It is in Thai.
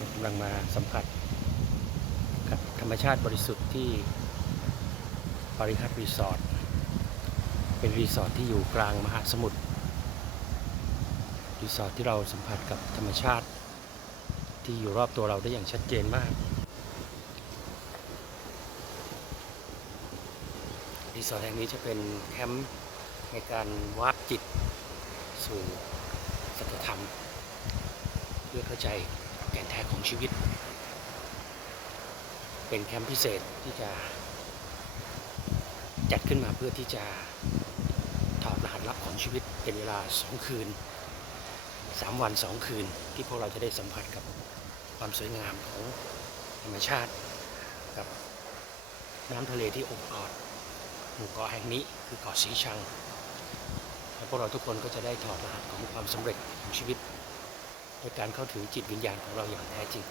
กำลังมาสัมผัสกับธรรมชาติบริสุทธิ์ที่ปริฮัตรีสอร์ทเป็นรีสอร์ทที่อยู่กลางมหาสมุทรรีสอร์ทที่เราสัมผัสกับธรรมชาติ ที่อยู่รอบตัวเราได้อย่างชัดเจนมากรีสอร์ทแห่งนี้จะเป็นแคมป์ในการวาร์ปจิตสู่สัจธรรมเพื่อเข้าใจ แก่นแท้ของชีวิต เป็นแคมป์พิเศษที่จะ จัดขึ้นมาเพื่อที่จะถอดรหัสลับของชีวิตเป็นเวลา 2 คืน 3 วัน 2 คืน ที่พวกเราจะได้สัมผัสกับความสวยงามของธรรมชาติกับน้ำทะเลที่อบกอดหมู่เกาะแห่งนี้คือเกาะสีชังและพวกเราทุกคนก็จะได้ถอดรหัสของความสำเร็จของชีวิต ในการเข้าถึงจิตวิญญาณของเราอย่างแท้จริง